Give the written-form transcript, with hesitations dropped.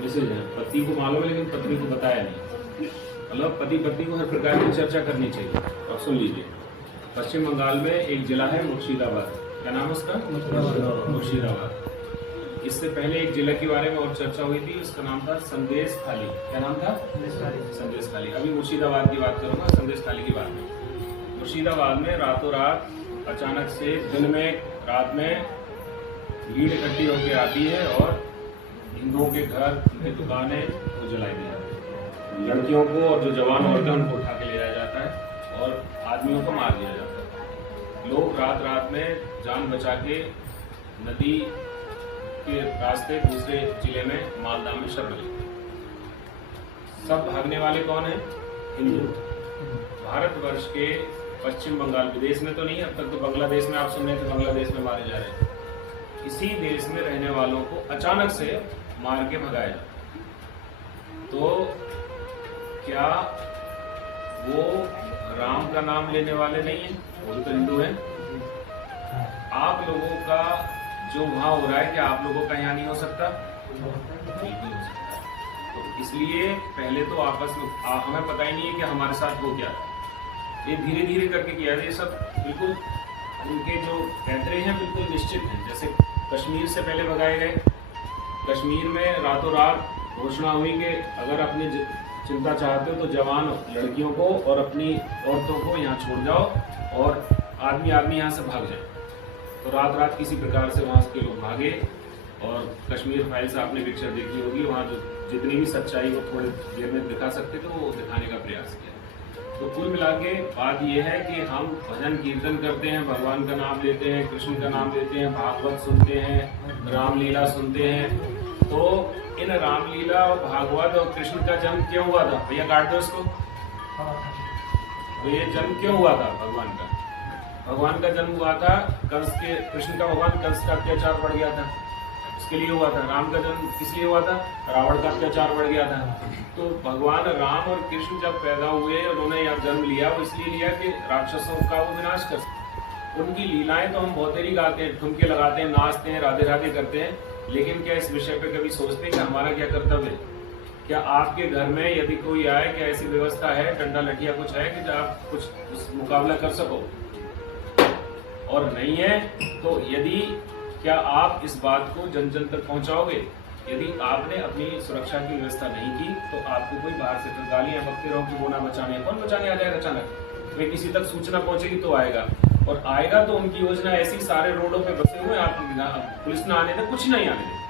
Mrs है, पति को मालूम है लेकिन पत्नी को बताया नहीं। मतलब पति पत्नी को हर प्रकार की चर्चा करनी चाहिए। और सुन लीजिए, पश्चिम बंगाल में एक जिला है मुर्शिदाबाद, क्या नाम है उसका? मुर्शिदाबाद। इससे पहले एक जिला के बारे में और चर्चा हुई थी, उसका नाम था संदेश खाली। क्या नाम था? संदेश खाली। अभी मुर्शिदाबाद की बात करूंगा, संदेश खाली की बात नहीं। मुर्शिदाबाद में रातों रात अचानक से दिन में रात में भीड़ इकट्ठी होकर आती है और हिंदुओं के घर, उनकी दुकानें वो जलाई दी जाती है। लड़कियों को और जो जवान औरतें उनको उठा के ले जाया जाता है और आदमियों को मार दिया जाता है। लोग रात रात में जान बचा के नदी के रास्ते दूसरे जिले में मालदा में शरण लेते। सब भागने वाले कौन है? हिंदू। भारतवर्ष के पश्चिम बंगाल, विदेश में तो नहीं, अब तक तो बांग्लादेश में आप सुन रहे थे, बांग्लादेश में मारे जा रहे हैं। इसी देश में रहने वालों को अचानक से मार के भगाया जाता। तो क्या वो राम का नाम लेने वाले नहीं है? वो तो हिंदू है। आप लोगों का जो वहां हो रहा है, क्या आप लोगों का यहाँ नहीं हो सकता? बिल्कुल हो सकता। तो इसलिए पहले तो आपस में हमें पता ही नहीं है कि हमारे साथ हो क्या। ये धीरे धीरे करके किया। ये सब बिल्कुल उनके जो पैतरे हैं बिल्कुल निश्चित हैं। जैसे कश्मीर से पहले भगाए गए, कश्मीर में रातों रात घोषणा हुई कि अगर अपनी चिंता चाहते हो तो जवान लड़कियों को और अपनी औरतों को यहाँ छोड़ जाओ और आदमी आदमी यहाँ से भाग जाए। तो रात रात किसी प्रकार से वहाँ के लोग भागे और कश्मीर फाइल्स आपने पिक्चर देखी होगी, वहाँ जो जितनी भी सच्चाई वो थोड़ी देर में दिखा सकते थे वो दिखाने का प्रयास किया। तो कुल मिला के बात यह है कि हम भजन कीर्तन करते हैं, भगवान का नाम लेते हैं, कृष्ण का नाम लेते हैं, भागवत सुनते हैं, रामलीला सुनते हैं। तो इन रामलीला और भागवत और कृष्ण का जन्म क्यों हुआ था? भैया काट दो इसको। तो ये जन्म क्यों हुआ था भगवान का? भगवान का जन्म हुआ था कंस के, कृष्ण का भगवान कंस का अत्याचार बढ़ गया था, इसके लिए हुआ था। राम का जन्म किस लिए हुआ था? रावण का अत्याचार बढ़ गया था। तो भगवान राम और कृष्ण जब पैदा हुए, उन्होंने यहाँ जन्म लिया, वो इसलिए लिया कि राक्षसों का वो विनाश कर सके। उनकी लीलाएं तो हम बहुतेरी गाते हैं, ठुमके लगाते हैं, नाचते हैं, राधे राधे करते हैं, लेकिन क्या इस विषय पे कभी सोचते हैं कि हमारा क्या कर्तव्य है? क्या आपके घर में यदि कोई आए, क्या ऐसी व्यवस्था है, डंडा लठिया कुछ है कि आप कुछ मुकाबला कर सको? और नहीं है तो यदि क्या आप इस बात को जन जन तक पहुंचाओगे? यदि आपने अपनी सुरक्षा की व्यवस्था नहीं की तो आपको कोई बाहर से गालियां बकते रहो कि वो ना बचाने, कौन बचाने आ जाएगा? अचानक वे किसी तक सूचना पहुंचेगी तो आएगा, और आएगा तो उनकी योजना ऐसी, सारे रोडों पे बसे हुए, आप पुलिस ना आने दे, कुछ नहीं आने दे।